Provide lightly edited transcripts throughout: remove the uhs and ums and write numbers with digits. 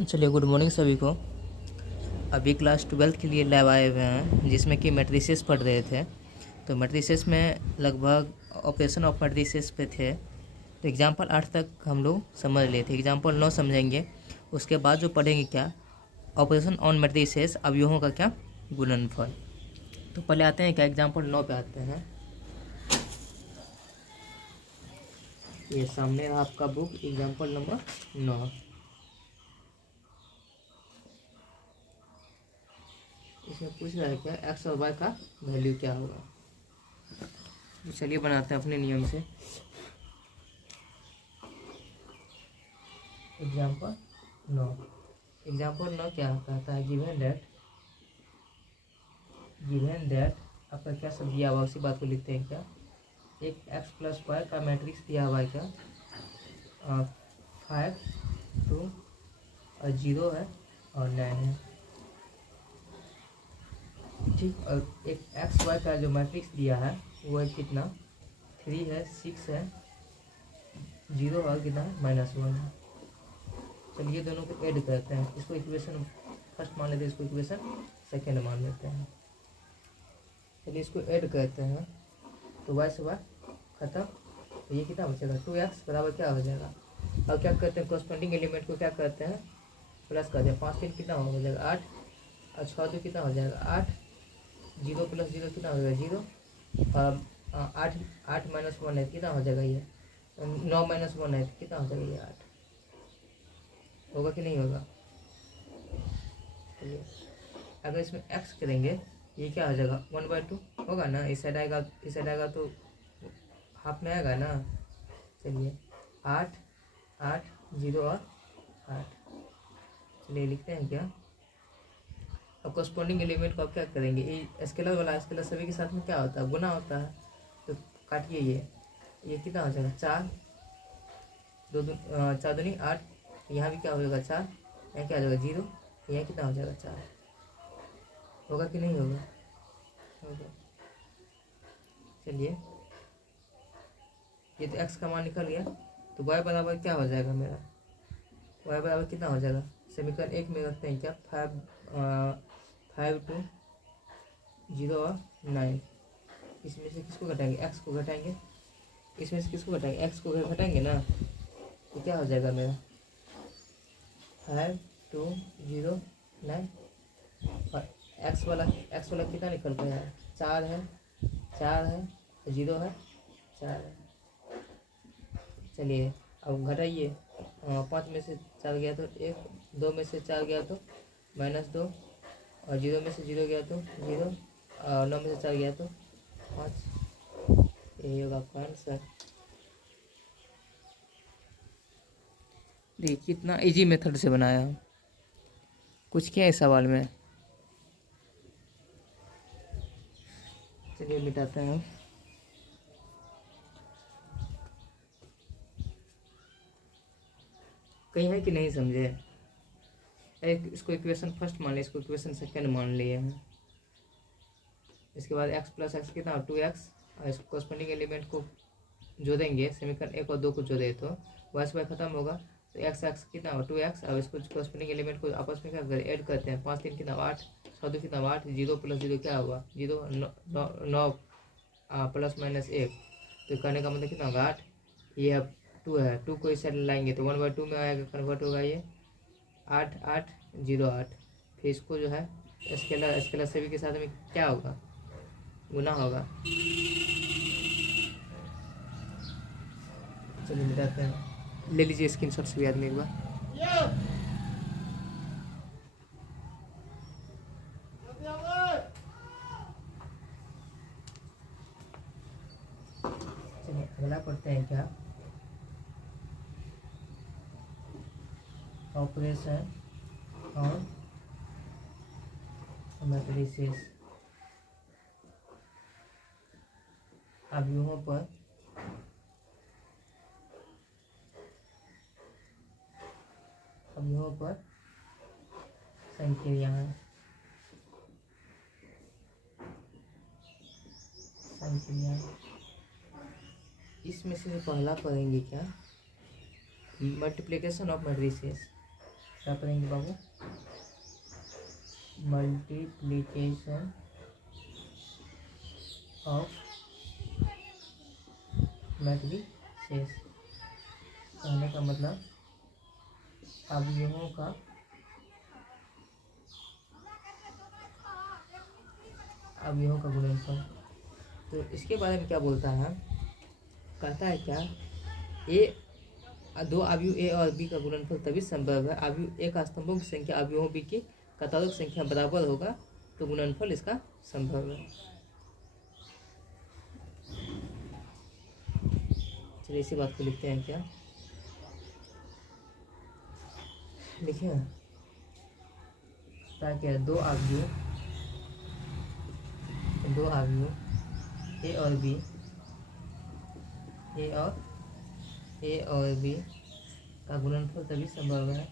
चलिए, good morning सभी को। अभी क्लास 12th के लिए लैब आए हुए हैं, जिसमें कि मैट्रिसेस पढ़ रहे थे। तो मैट्रिसेस में लगभग ऑपरेशन ऑफ मैट्रिसेस पे थे। तो एग्जाम्पल 8 तक हम लोग समझ लिए थे। एग्जाम्पल 9 समझेंगे। उसके बाद जो पढ़ेंगे क्या, ऑपरेशन ऑन मैट्रिसेस, अवयवों का क्या गुणनफल। तो पहले आते हैं क्या, एग्जाम्पल 9 पे आते हैं। ये सामने रहा आपका बुक, एग्जाम्पल नंबर 9। इसमें पूछ रहा है क्या, एक्स और वाई का वैल्यू क्या होगा। तो चलिए बनाते हैं अपने नियम से। एग्जाम्पल 9 क्या कहता है, गिवन दैट आपका क्या सब दिया हुआ, उसी बात को लिखते हैं क्या। एक एक्स प्लस वाई का मैट्रिक्स दिया हुआ है क्या, 5 2 और 0 है और 9 है, ठीक। और एक एक्स वाई का जो मैट्रिक्स दिया है वो है कितना, 3 है, 6 है, 0 और कितना है, -1 है। चलिए दोनों को ऐड करते हैं। इसको इक्वेशन फर्स्ट मान लेते हैं, इसको इक्वेशन सेकेंड मान लेते हैं। चलिए इसको ऐड करते हैं। तो वाई से वाई खत्म, तो ये कितना बचेगा, 2x बराबर क्या हो जाएगा। अब क्या करते हैं, कॉरस्पॉन्डिंग एलिमेंट को क्या करते हैं, प्लस करते हैं। 5 3 कितना हो जाएगा, 8 और 6 2 कितना हो जाएगा, 8। 0 + 0 कितना हो जाएगा, 0। और 8 8 - 1 है, कितना हो जाएगा ये, 9 - 1 है, कितना हो जाएगा ये, 8। होगा कि नहीं होगा। चलिए अगर इसमें x करेंगे, ये क्या हो जाएगा, 1/2 होगा ना। इस साइड आएगा, इस साइड आएगा तो हाफ में आएगा ना। चलिए 8 8 0 और 8। चलिए लिखते हैं क्या। अब कॉरस्पॉन्डिंग एलिमेंट को अब क्या करेंगे, ये स्केलर वाला स्केलर सभी के साथ में क्या होता है, गुना होता है। तो काटिए ये कितना हो जाएगा, 4 2 4 दूनी 8। यहाँ भी क्या हो जाएगा, 4। यहाँ क्या हो जाएगा, 0। यहाँ कितना हो जाएगा, 4। होगा कि नहीं होगा, होगा। चलिए ये तो x का मान निकल गया। तो y बराबर क्या हो जाएगा मेरा, y बराबर कितना हो जाएगा, समीकरण 1 में रखते हैं क्या, 5 2 0 और 9। इसमें से किसको घटाएंगे, x को घटाएंगे। इसमें से किसको घटाएंगे, x को घटाएंगे ना। तो क्या हो जाएगा मेरा, 5 2 0 9। और x वाला कितना निकल गया है, 4 है, 0 है, 4 है। चलिए अब घटाइए। 5 में से 4 गया तो 1, 2 में से 4 गया तो -2, और 0 में से 0 गया तो 0, और 9 में से 4 गया तो 5। यही होगा आपका आंसर। देखिए कितना इजी मेथड से बनाया हूँ। कुछ क्या है सवाल में। चलिए मिटाते हैं। कहीं है कि नहीं समझे। एक इसको इक्वेशन फर्स्ट मान लिया, इसको इक्वेशन सेकेंड मान लिए हैं। इसके बाद x + x कितना, 2x। और इसको कॉरस्पॉन्डिंग एलिमेंट को जोड़ेंगे, समीकरण 1 और 2 को जोड़े तो y से y खत्म होगा। तो x कितना होगा, 2x। और इसको कॉरस्पॉन्डिंग एलिमेंट को आपस में क्या करें, ऐड करते हैं। 5 3 कितना 8, 6 2 कितना 8, 0 + 0 क्या हुआ, 0, 9 +- 1। तो कहने का मतलब कितना होगा, 8। ये अब 2 है, 2 को इस साइड लाएंगे तो 1/2 में आएगा, कन्वर्ट होगा ये 8 8 0 8। फिर इसको जो है स्केलर सभी के साथ में क्या होगा, गुना होगा। चलिए मिटाते हैं। ले लीजिए स्क्रीनशॉट सभी आदमी एक बार। चलिए अगला पढ़ते हैं क्या, ऑपरेशन ऑन मैट्रिसेस, अवयवों पर संक्रियाएं। इसमें से पहला पढ़ेंगे क्या, मल्टीप्लिकेशन ऑफ मैट्रिसेस। क्या करेंगे बाबू, मल्टीप्लीकेशन ऑफ मैट्रिसेस। कहने का मतलब अवयवों का गुणनफल। तो इसके बारे में क्या बोलता है, कहता है क्या, ए दो अवयव ए और बी का गुणनफल तभी संभव है, अवयव ए का स्तंभों की संख्या अवयवों बी की कतारों की संख्या बराबर होगा तो गुणनफल इसका संभव है। चलिए इसी बात को लिखते हैं, क्या लिखे, ताकि दो अवयव ए और बी का गुणनफल तभी संभव है,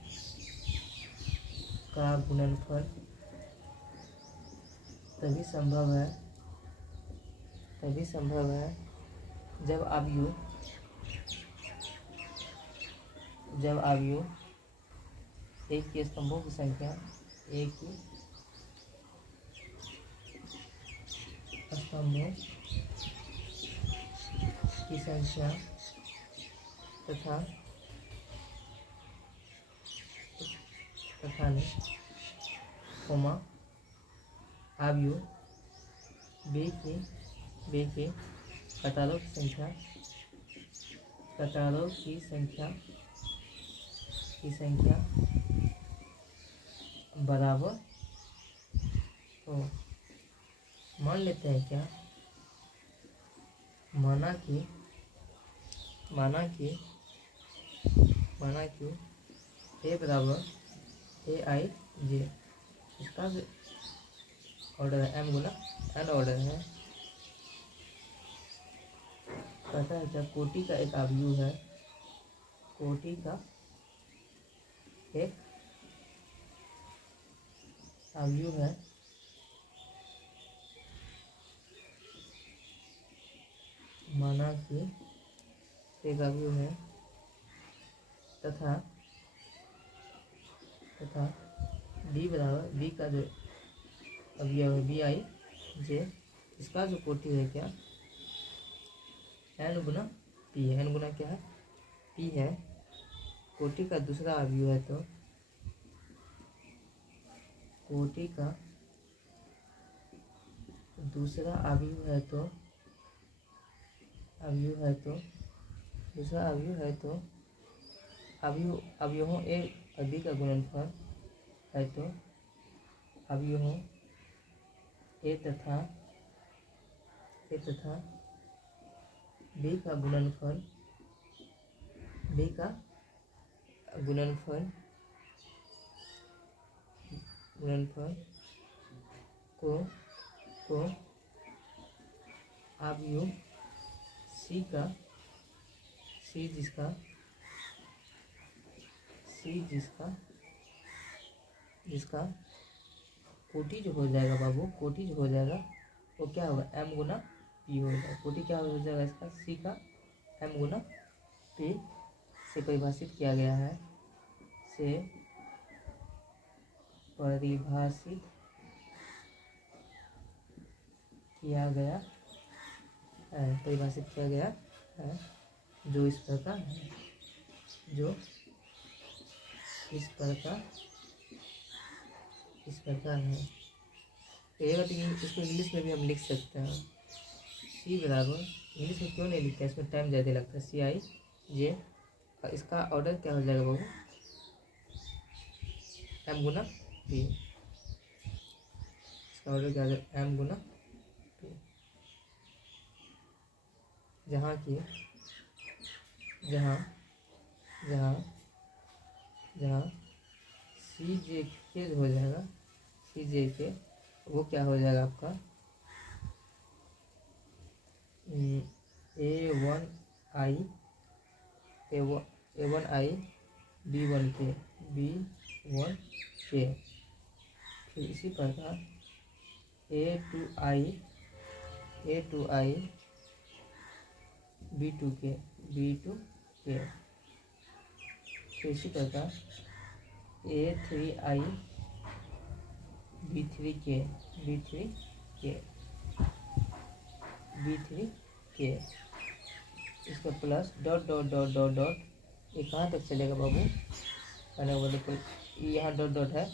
तभी संभव है जब अवयव एक के स्तंभों की संख्या तथा अवयव बी के कतारों की संख्या बराबर हो। मान लेते हैं क्या, माना कि ए बराबर ए आई जे, इसका ऑर्डर है एम गुना एन ऑर्डर है। कहता है क्या, कोटि का एक अवयव है, माना कि एक अवयव है तथा बी बराबर बी का जो अवयव है बी आई जे, इसका जो कोटि है क्या, एन गुना पी है। एन गुना क्या है, पी है। कोटि का दूसरा अवयव है तो अवयवों ए और बी का गुणनफल है तो अवयवों ए तथा बी का गुणनफल को अवयव जिसका कोटि जो हो जाएगा बाबू, कोटि जो हो जाएगा वो क्या होगा, एम गुना पी हो जाएगा। कोटि क्या हो जाएगा इसका, सी का एम गुना पी से परिभाषित किया गया है, जो इस प्रकार है। कहेगा तो इसको इंग्लिश में भी हम लिख सकते हैं, सी बराबर, इंग्लिश में क्यों नहीं लिखते हैं, इसमें टाइम ज़्यादा लगता है, सी आई जे, और इसका ऑर्डर क्या हो जाएगा बाबू, एम गुना पी, इसका ऑर्डर क्या हो जाएगा, एम गुना पी, जहाँ सी जे के हो जाएगा, सी जे के वो क्या हो जाएगा आपका, A1 आई B1 के, फिर इसी प्रकार A2 आई B2 के, फिर इसी प्रकार A3i B3k B3k B3k इसका plus dot dot dot dot dot ये कहाँ तक चलेगा बाबू, कहने का बोले कोई यहाँ डॉट डॉट है,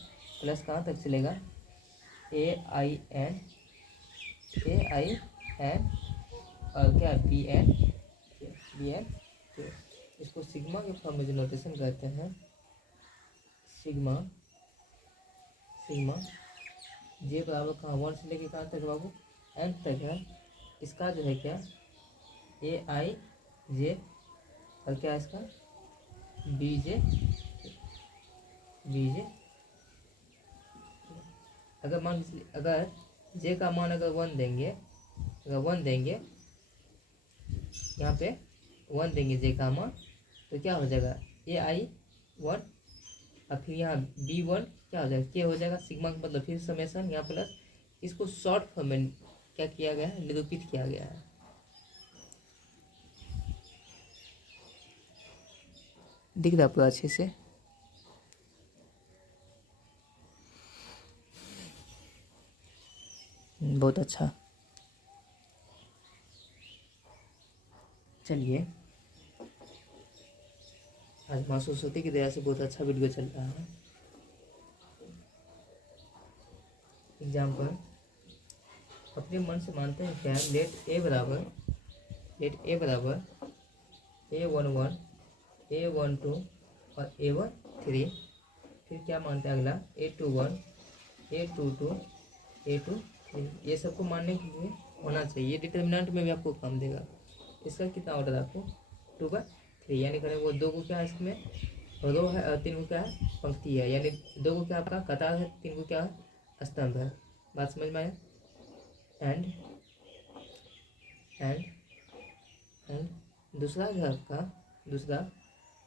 प्लस कहाँ तक चलेगा, AIN और क्या BN इसको सिग्मा के फॉर्म में जो नोटेशन कहते हैं, सिग्मा जे बराबर कहाँ 1 से लेके कहाँ तक बाबू n तक है। इसका जो है क्या AIJ और क्या इसका BJ अगर j का मान अगर 1 देंगे, यहाँ पे 1 देंगे j का मान, तो क्या हो जाएगा AI1 और फिर यहाँ B1 क्या हो जाएगा k हो जाएगा, सिग्मा का मतलब फिर समेशन यहाँ प्लस, इसको शॉर्ट फॉर्म में क्या किया गया है, निरूपित किया गया है। दिख रहा पूरा अच्छे से, बहुत अच्छा। चलिए आज माँ सरस्वती की दया से बहुत अच्छा वीडियो चल रहा है। एग्जाम्पल अपने मन से मानते हैं क्या, लेट ए बराबर A11 A12 और A13, फिर क्या मानते हैं अगला A21 A22 A23, ये सबको मानने के लिए होना चाहिए, डिटर्मिनेंट में भी आपको काम देगा। इसका कितना ऑर्डर आपको 2/3, यानी करें वो 2 को क्या है इसमें रो है और 3 को क्या है पंक्ति है, यानी 2 को क्या आपका कतार है, 3 को क्या है स्तंभ है। बात समझ में आया। एंड दूसरा जो है आपका दूसरा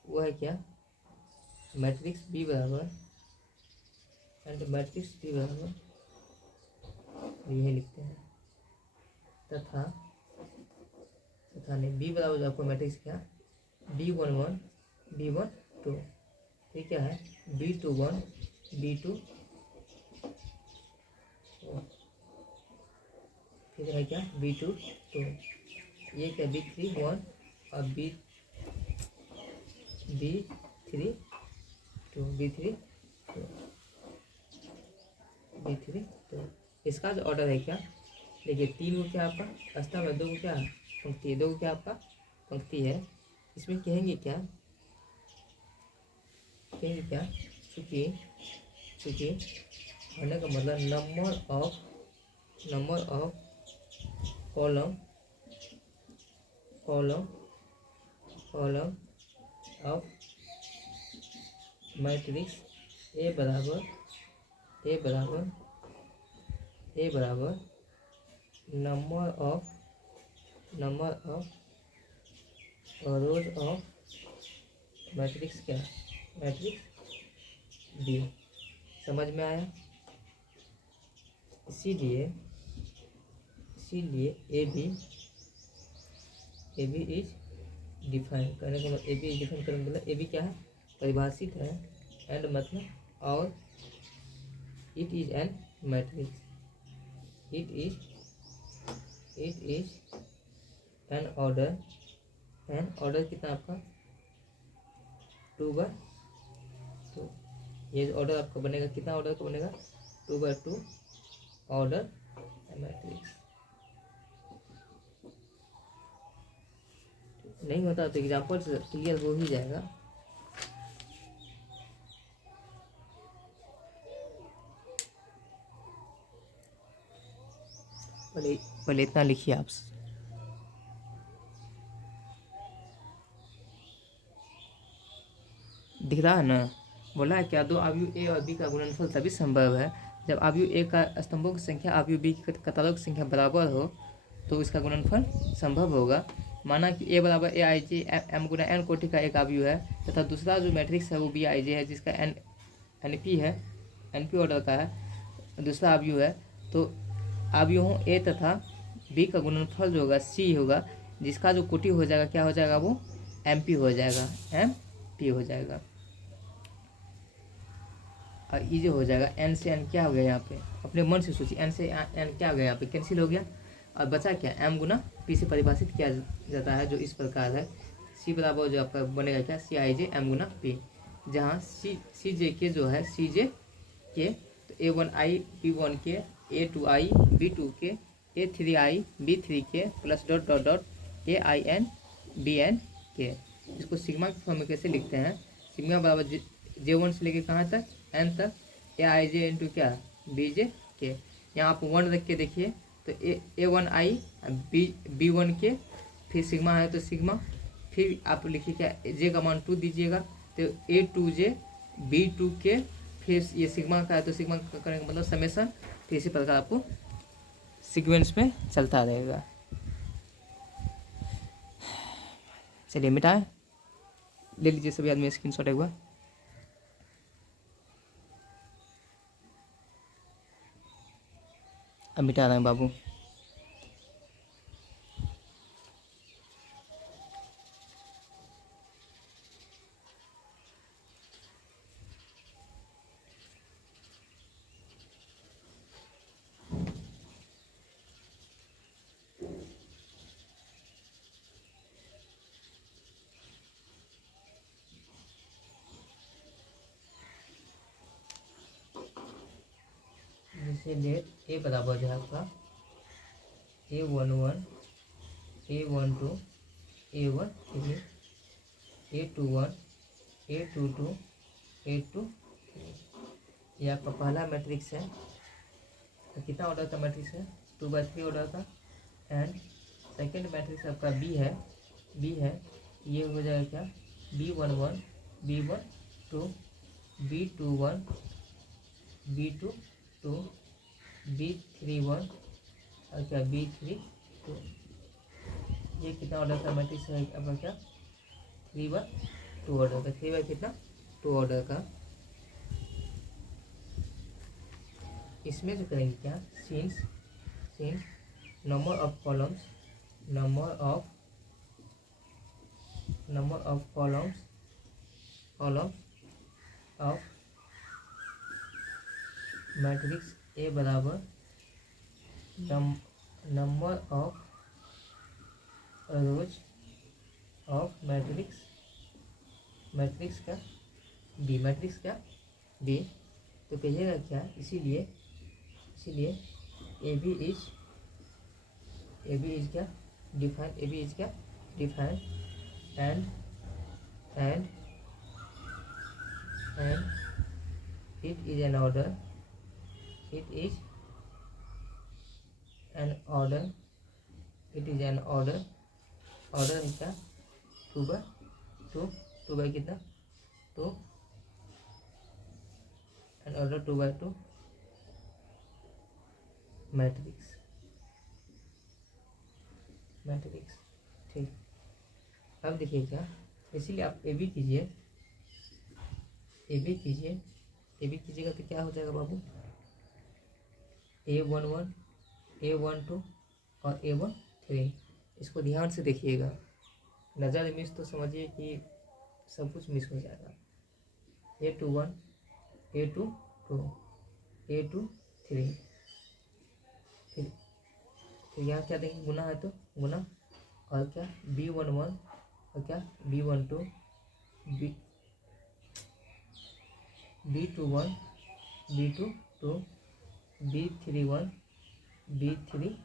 वो है क्या, मैट्रिक्स B बराबर यही लिखते हैं तथा नहीं B बराबर जो आपको मैट्रिक्स क्या B11 B12, ये क्या है B21 B2, फिर है क्या B22, ये क्या B31 और B32। इसका जो ऑर्डर है क्या, देखिए 3 को क्या आपका स्तंभ है, 2 को क्या पंक्ति है, 2 को क्या आपका पंक्ति है। इसमें कहेंगे क्या चूँकि होने का मतलब number of column of matrix A बराबर number of rows of matrix क्या मैट्रिक्स बी। समझ में आया। इसीलिए ए बी इज डिफाइन करने का मतलब ए बी इज डिफाइन करने का मतलब ए बी क्या है परिभाषित है, एंड मतलब और it is N matrix, it is an order कितना आपका 2/2। ये ऑर्डर आपका बनेगा कितना ऑर्डर का बनेगा 2/2 ऑर्डर मैट्रिक्स। नहीं होता तो एग्जाम्पल से क्लियर हो ही जाएगा। पहले इतना लिखिए आप। दिख रहा है ना, बोला है क्या दो आव्यूह ए और बी का गुणनफल तभी संभव है जब आव्यूह ए का स्तंभों की संख्या आव्यूह बी की कतारों की संख्या बराबर हो, तो इसका गुणनफल संभव होगा। माना कि ए बराबर ए आई जे एम गुना एन कोटि का एक आव्यूह है तथा दूसरा जो मैट्रिक्स है वो बी आई जे है जिसका एन पी ऑर्डर का है, दूसरा आव्यूह है। तो आव्यूहों ए तथा बी का गुणनफल जो होगा सी होगा, जिसका जो कोटि हो जाएगा क्या हो जाएगा वो एम पी हो जाएगा, एम पी हो जाएगा। और ये जो हो जाएगा एन से एन क्या हो गया यहाँ पे, अपने मन से सोचिए, एन से एन क्या हो गया यहाँ पे, कैंसिल हो गया और बचा क्या, एम गुना पी से परिभाषित किया जाता है जो इस प्रकार है, सी बराबर जो आपका बनेगा क्या, सी आई जे एम गुना पी, जहाँ सी जे के जो है सी जे के तो A one I B one K, A two I B two K, A three I B three K plus dot dot dot A I N B N K. इसको sigma के form में कैसे लिखते हैं, sigma बराबर जे one से लेके कहाँ तक, एन तक, ए आई जे इंटू क्या, बी जे के। यहाँ आप वन रख के देखिए तो A one I B one के, फिर सिग्मा है तो सिग्मा, फिर आप लिखिए क्या, जे का मान 2 दीजिएगा तो ए टू जे बी टू के, फिर ये सिग्मा का है तो सिग्मा का करेंगे मतलब समेसन, फिर इसी प्रकार आपको सीक्वेंस में चलता रहेगा। चलिए मिटाए, ले लीजिए सभी आदमी स्क्रीनशॉट एक बार। अब मिटा रहे हैं बाबू। जैसे लेट ए बराबर है आपका A one one, A one two, A one three, A two one, A two two, A two three, ये आपका पहला मैट्रिक्स है। तो कितना ऑर्डर का मैट्रिक्स है, 2/3 ऑर्डर का। एंड सेकेंड मैट्रिक्स आपका बी है, ये हो जाएगा क्या, B one one, B one two, B two one, B two two, B three one और क्या, बी थ्री टू। ये कितना ऑर्डर का मैट्रिक्स है आपका क्या, 3/2 ऑर्डर का, 3 बाई कितना 2 ऑर्डर का। इसमें जो करेंगे क्या, since number of columns, number of columns of matrix A बराबर number of rows of matrix का बी, मैट्रिक्स का बी। तो कहिएगा क्या, इसीलिए ए बी इज क्या डिफाइन, ए बी इज क्या define and it is an order, it is an order है क्या, 2/2, 2 बाई कितना 2, एन ऑर्डर 2/2 मैट्रिक्स। ठीक, अब देखिए क्या, इसीलिए आप ए बी कीजिएगा तो क्या हो जाएगा बाबू, A11, A12 और A13। इसको ध्यान से देखिएगा, नज़र मिस तो समझिए कि सब कुछ मिस हो जाएगा। A21, A22, A23, फिर यहाँ क्या देंगे, गुना है तो गुना, और क्या B11 और क्या B12, B21, B22, B31, B32।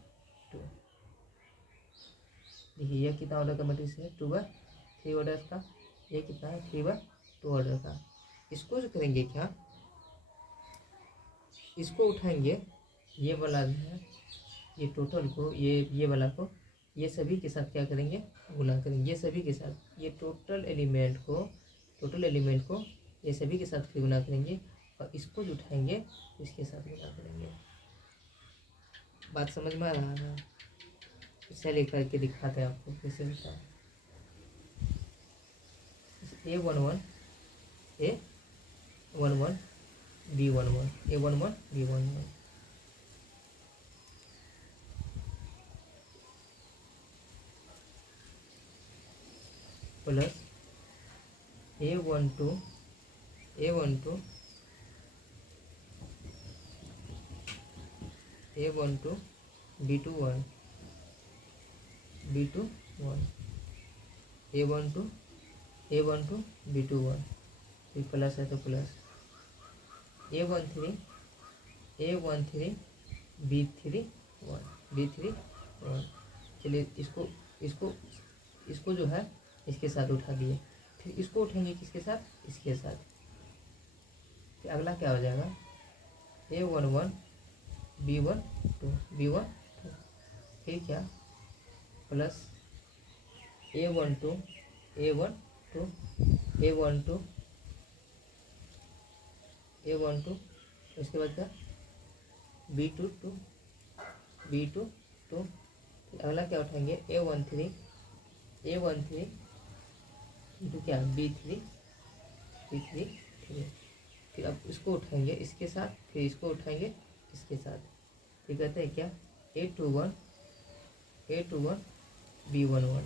देखिए यह कितना ऑर्डर का मैट्रिक्स है, 2/3 ऑर्डर का, ये कितना है 3/2 ऑर्डर का। इसको जो करेंगे क्या, इसको उठाएंगे, ये वाला है, ये टोटल को, ये वाला को, ये सभी के साथ क्या करेंगे, गुना करेंगे, ये सभी के साथ, ये टोटल एलिमेंट को ये सभी के साथ फिर गुना करेंगे, और इसको जो उठाएंगे इसके साथ गुना करेंगे। बात समझ में आ रहा है, चलिए करके दिखाते हैं आपको कैसे होता है। A11, A11, B11, A11, B11 plus A12, A12 B21 B21 A12 B21 फिर प्लस है तो प्लस A13 B31 चलिए इसको जो है इसके साथ उठा दिए, फिर इसको उठेंगे किसके साथ, इसके साथ। फिर अगला क्या हो जाएगा A11 B12 फिर क्या प्लस A12 उसके बाद क्या B22 फिर अगला क्या उठाएंगे A13 इंटू क्या B3 फिर अब इसको उठाएंगे इसके साथ, फिर इसको उठाएंगे इसके साथ, फिर कहते हैं क्या A21 B11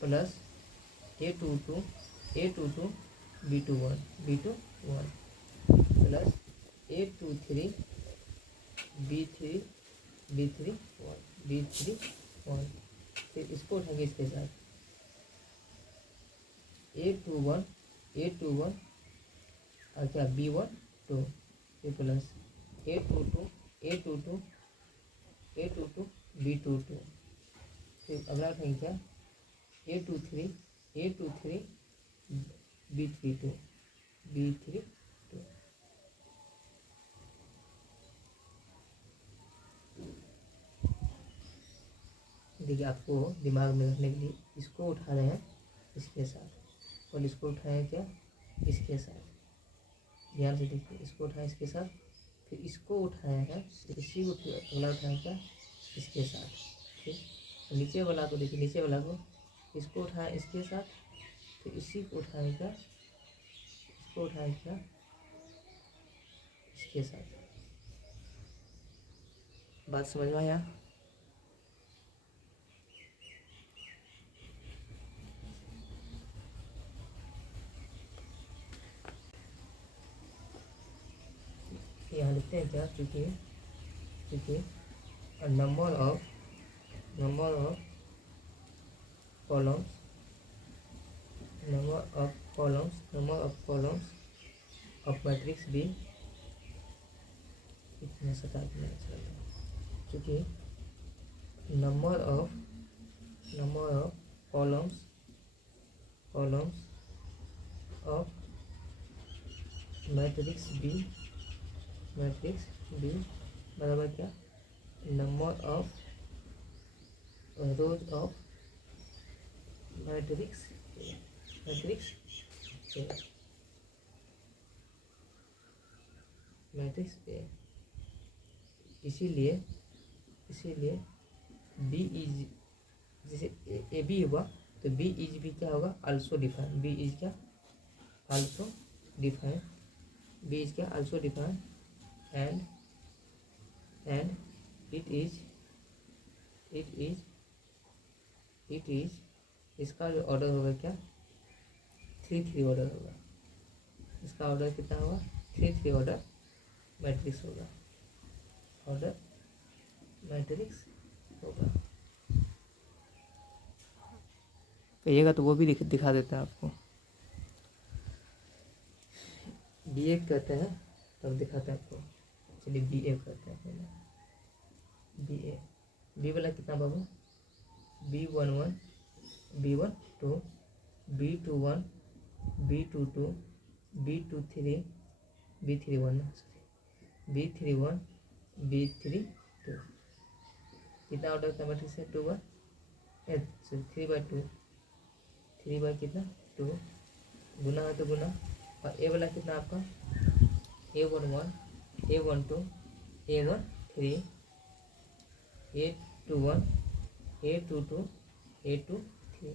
plus A22 B21 plus A23 B31 फिर इसको उठाएंगे इसके साथ A21 और क्या B12 फिर प्लस A22 B22 फिर अगला उठाएंगे क्या A23 B32 देखिए, आपको दिमाग में रखने के लिए इसको उठा रहे हैं इसके साथ और इसको उठाएं क्या इसके साथ, ध्यान से देखिए, इसको उठाएं इसके साथ, फिर इसको उठाए हैं इसी को, फिर अगला उठाएं क्या इसके साथ, फिर नीचे वाला को देखिए, नीचे वाला को इसको उठाएं इसके साथ, फिर इसी को उठाएं क्या इसको उठाएं क्या इसके साथ। बात समझ में आया? यहाँ लिखते हैं क्या, चूँकि number of columns of matrix B इतना सता चूँकि number of columns of matrix B बराबर क्या number of rows of matrix A. इसीलिए बी इज, जैसे ए बी हुआ तो बी इज भी क्या होगा आल्सो डिफाइन, बी इज क्या also define and it is इसका जो ऑर्डर होगा क्या 3 ऑर्डर होगा, इसका ऑर्डर कितना होगा 3 ऑर्डर मैट्रिक्स होगा, कहिएगा तो वो भी दिखा देता है आपको। बी ए कहते हैं तब दिखाते हैं आपको, चलिए बी ए करते हैं पहले। बी वाला कितना बाबू B11 B12 B21 B22 B23 B31 B32 कितना ऑर्डर का मैट्रिक्स है 2 बाय 3/2 3 बाय कितना 2 गुना है तो गुना, और ए वाला कितना आपका A11 A12 A13 A21 A22 A23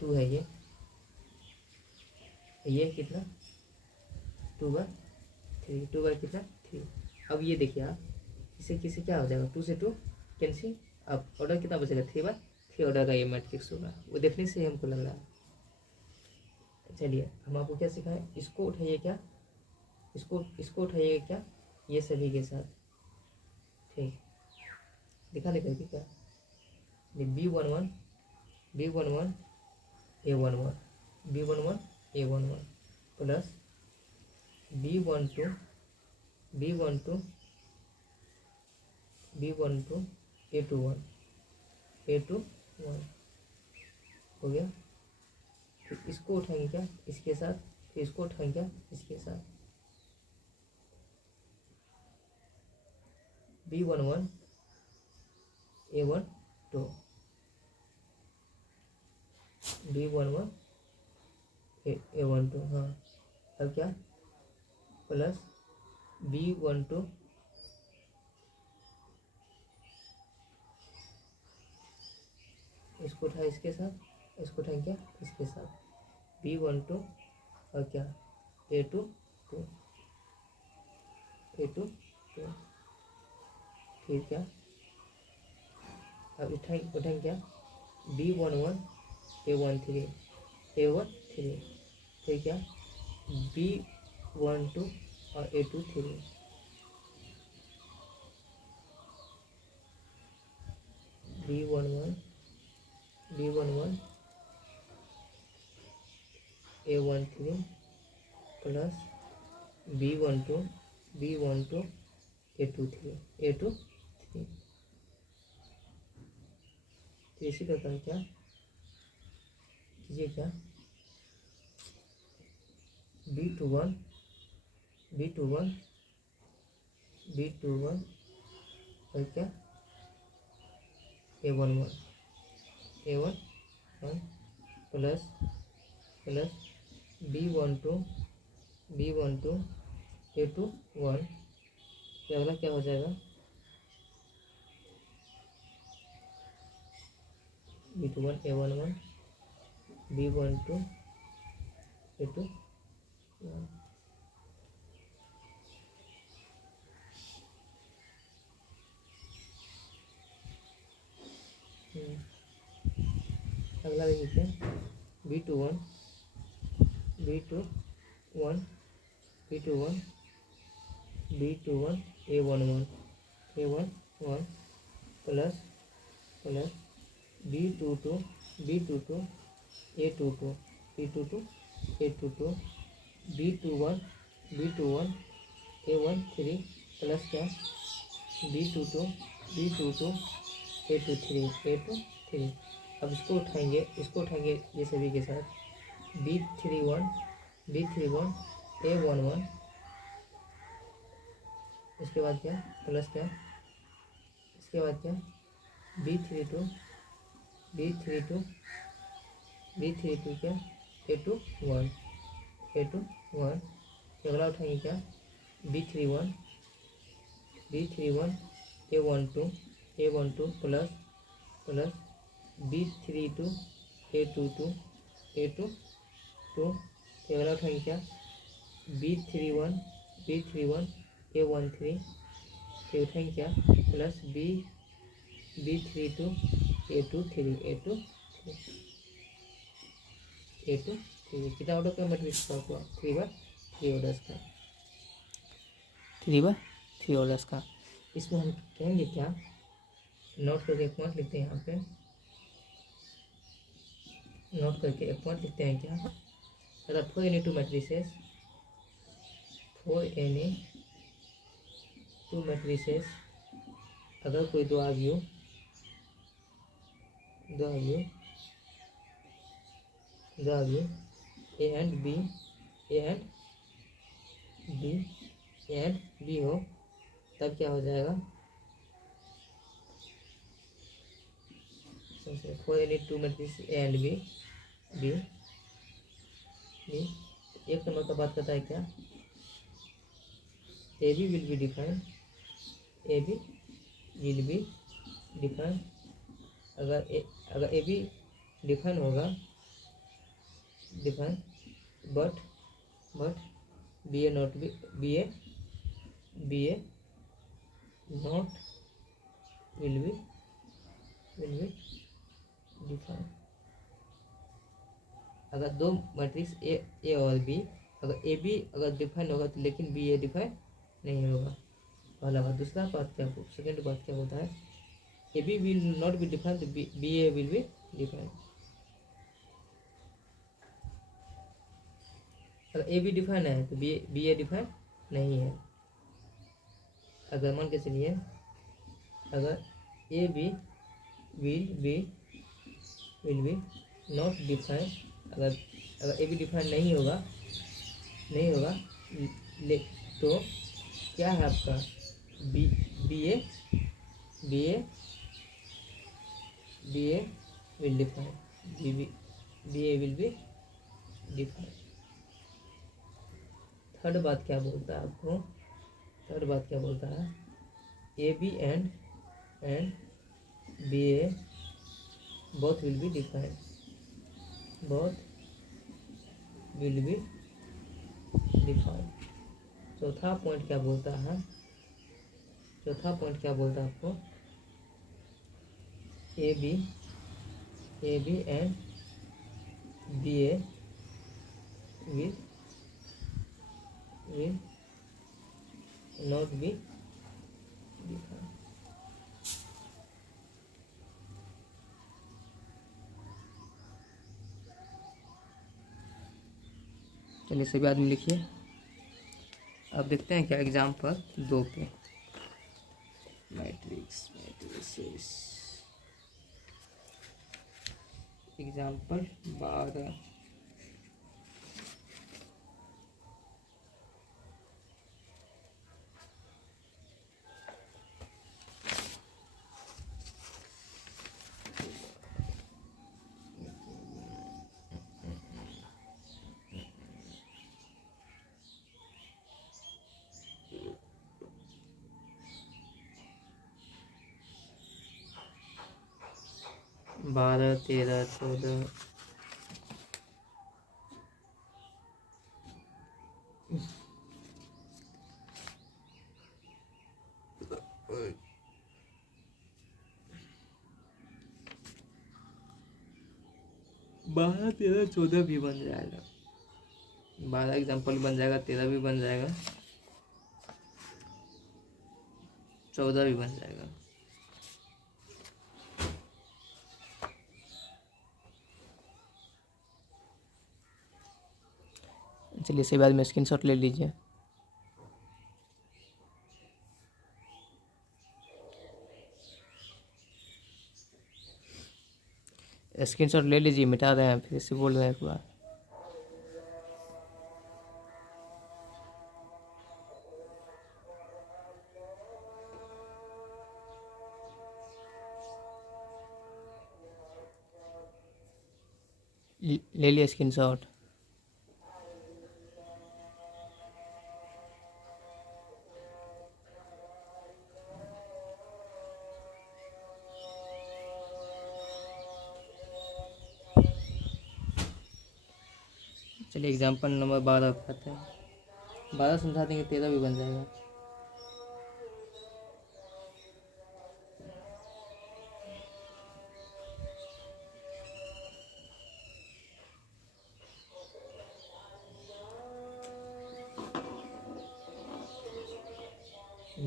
2 है ये कितना 2/3 2 बाय कितना 3। अब ये देखिए आप इसे किसी क्या हो जाएगा 2 से 2 कैंसिल, अब ऑर्डर कितना बचेगा 3/3 ऑर्डर का ये मैट्रिक्स होगा, वो देखने से ही हमको लग रहा है। चलिए हम आपको क्या सिखाएं, इसको उठाइए क्या इसको उठाइएगा क्या, ये सभी के साथ, ठीक, दिखा दे करके क्या, B11 B11 A11 B11 A11 plus B12 B12 B12 A21 A21 हो गया। फिर इसको उठाएंगे क्या, इसके साथ, फिर इसको उठाएंगे क्या, इसके साथ, B11 A12 B11 A12 हाँ, अब क्या, प्लस B12 इसको उठाए इसके साथ, इसको उठाएंगे क्या, इसके साथ, B12 और क्या A22 A22 फिर क्या, अब उठाएंगे क्या, B11 A13 फिर क्या B12 और A23 B11 A13 plus B12 A23 तो इसी प्रकार क्या कीजिए क्या, B21 और क्या A11 प्लस B12 A21 ये अगला क्या हो जाएगा, B21 A11 B12 A21 अगला देखिए B21 A11 plus B22 A22 B21 A13 plus क्या B22 A23 अब इसको उठाएंगे ये सभी के साथ, B31 A11 इसके बाद क्या प्लस क्या, इसके बाद क्या B32 क्या A21 अगला उठाएंगे क्या B31 A12 plus B32 A22 अगला उठाएंगे क्या B31 A13 फिर उठाएंगे क्या प्लस B32 A23 कितना ऑर्डर का मैट्रिक्स हुआ 3/3 ऑर्डर्स का 3/3 ऑर्डर्स का। इसको हम कहेंगे क्या, नोट करके एक पॉइंट लिखते हैं यहाँ पे, नोट करके एक पॉइंट लिखते हैं क्या, अगर 4 any 2 matrices अगर कोई दो आव्यूह A and B हो, तब क्या हो जाएगा, 4 any 2 matrices A and B एक नंबर का बात करता है क्या, AB will be defined अगर AB डिफाइन होगा but BA not will be define. अगर दो मैट्रिक्स ए और बी अगर ए बी अगर डिफाइन होगा तो लेकिन बी ए डिफाइन नहीं होगा, पहला बात। दूसरा बात क्या, सेकेंड बात क्या होता है, A B will not be define तो B A will be define. अगर ए बी डिफाइन है तो बी ए डिफाइन नहीं है। अगर मान के चलिए अगर A B will be not define, अगर ए बी डिफाइन नहीं होगा तो क्या है आपका B A will define, B A will be define. Third बात क्या बोलता है आपको, थर्ड बात क्या बोलता है, A B and B A both will be define, both will be define. चौथा पॉइंट क्या बोलता है, चौथा पॉइंट क्या बोलता है आपको, A B and B A will not be define. चलिए सभी आदमी लिखिए। अब देखते हैं क्या एग्जाम्पल 2 पे, मैट्रिक्स एग्जाम्पल 12। बारह, 13, 14, बारह, 13, 14 भी बन जाएगा, 12 एग्जाम्पल बन जाएगा, 13 भी बन जाएगा, 14 भी बन जाएगा। चलिए इसी बाद में स्क्रीनशॉट ले लीजिए। स्क्रीनशॉट ले लीजिए, मिटा रहे हैं फिर से बोल रहे हैं एक बार। ले लिया स्क्रीनशॉट। चलिए एग्जाम्पल नंबर 12 करते हैं। 12 समझा देंगे 13 भी बन जाएगा।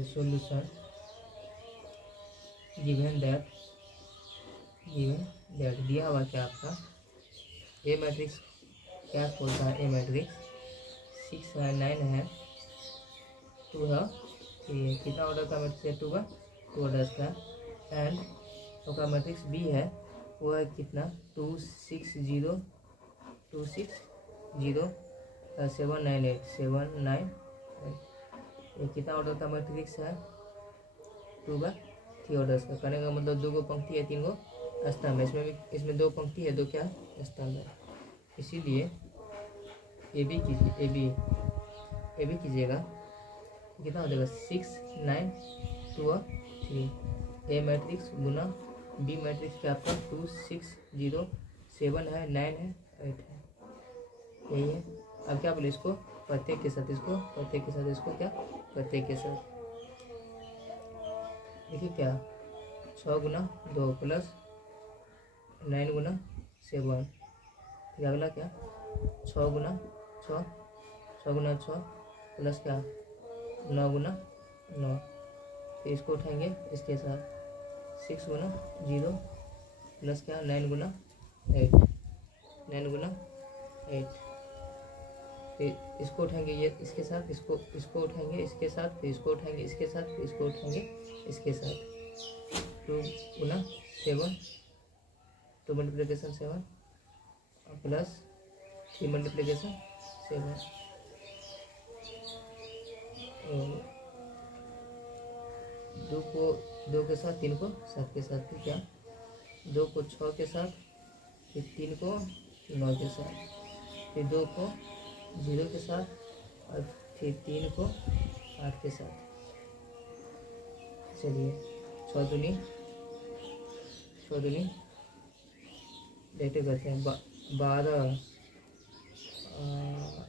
solution given that दिया हुआ क्या आपका ए मैट्रिक्स क्या बोलता है, ए मैट्रिक्स 6 है, 9 है, 2 है, 3 है, कितना ऑर्डर का मैट्रिक्स है, 2 का 2 ऑर्डर का, एंड उसका मैट्रिक्स बी है वो है कितना 2 6 0 2 6 0 7 9 8 7 9 8। ये कितना ऑर्डर का मैट्रिक्स है, 2 का 3 ऑर्डर का। करने का मतलब 2 को पंक्ति है, 3 को स्तंभ है, इसमें 2 पंक्ति है, 2 क्या स्तंभ है। इसीलिए ए बी कीजिएगा, कितना हो जाएगा 6 9 2 और 3। ए मैट्रिक्स गुना बी मैट्रिक्स क्या आपका 2 6 0 7 है, 9 है, 8 है, यही है। अब क्या बोले इसको प्रत्येक के साथ, इसको प्रत्येक के साथ, इसको क्या प्रत्येक के साथ। देखिए क्या 6 गुना 2 प्लस 9 गुना 7, फिर अगला क्या 6 गुना 6 6 गुना 6 प्लस क्या 9 गुना 9, फिर इसको उठाएंगे इसके साथ 6 गुना 0 प्लस क्या 9 गुना 8, 9 गुना 8, फिर इसको उठाएंगे ये इसके साथ, इसको उठाएंगे इसके साथ, फिर इसको उठाएंगे इसके साथ, फिर इसको उठाएंगे इसके साथ 2 गुना 7, 2 मल्टीप्लिकेशन 7 प्लस 3 मल्टीप्लिकेशन 7, 2 को 2 के साथ, 3 को 7 के साथ, फिर क्या 2 को 6 के साथ, फिर 3 को 9 के साथ, फिर 2 को 0 के साथ और फिर 3 को 8 के साथ। चलिए 6 दूनी देखते करते हैं 12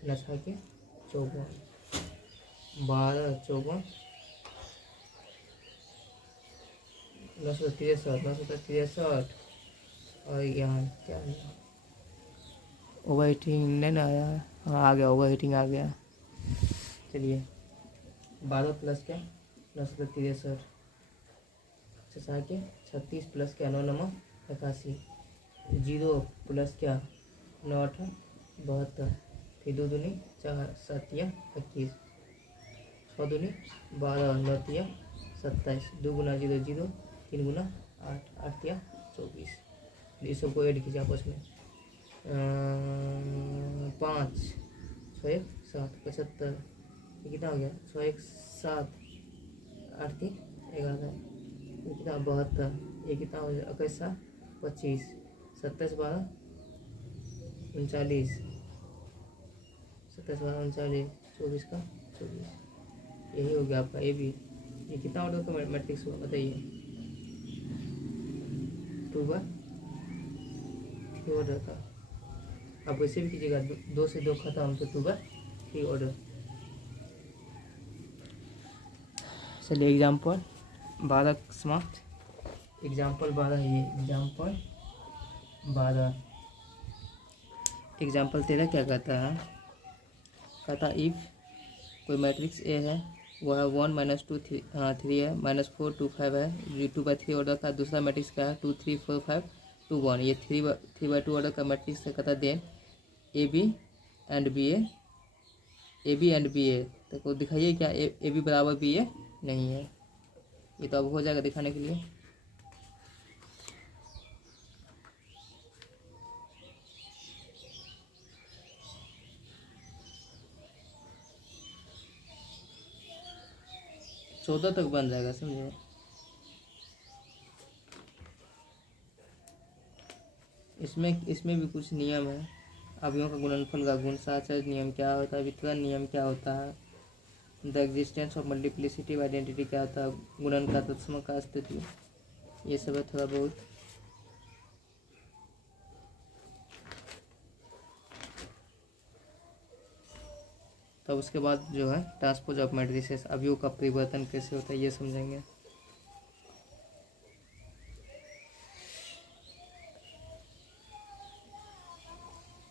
लछा के 54, 12 54 963 और यहाँ क्या ओवर हीटिंग नहीं ना आया, हाँ आ गया, ओवर हीटिंग आ गया। चलिए 12 प्लस क्या 963 छः के 36 प्लस क्या 9 9 81, 0 प्लस क्या 9 8 72, फिर 2 दूनी 4 7 21, 6 दूनी 12 9 27, 2 गुना 0 0, 3 गुना 8 8 24, ये सबको ऐड कीजिए आपस में 5 6 1 7 75, ये कितना हो गया 6 1 7 8 3 11, ये कितना 72, ये कितना हो गया 21 7 25, 27 12 39, 27 12 39, 24 का 24, यही हो गया आपका ए बी। ये कितना ऑर्डर का मैट्रिक्स हुआ बताइए, 2 बार 3 ऑर्डर का। आप वैसे भी कीजिएगा 2 से 2 खत्म तो 2 बार 3 ऑर्डर। चलिए एग्जाम्पल 12 समाप्त। एग्जाम्पल 12 ये एग्जाम्पल 12। एग्जाम्पल 13 क्या कहता है, कहता इफ कोई मैट्रिक्स ए है, वह है 1 -2 3 है, -4 2 5 है, 2/3 ऑर्डर का। दूसरा मैट्रिक्स का है 2 3 4 5 2 1, ये 3/2 ऑर्डर का मैट्रिक्स है। कहता then A B and B A, तो दिखाइए क्या ए बी बराबर बी ए नहीं है। ये तो अब हो जाएगा दिखाने के लिए। चौदह तक बन जाएगा, समझे। इसमें भी कुछ नियम है। अवयवों का गुणनफल का गुण, साहचर्य नियम क्या होता है, वितरण नियम क्या होता है, the existence of multiplicity identity क्या होता है, गुणन का तत्सम का अस्तित्व, ये सब है थोड़ा बहुत। तब उसके बाद जो है ट्रांसपोज ऑफ मैट्रिसेस, अवयव का परिवर्तन कैसे होता है ये समझेंगे।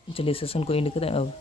चलिए सेशन को एंड करें अब।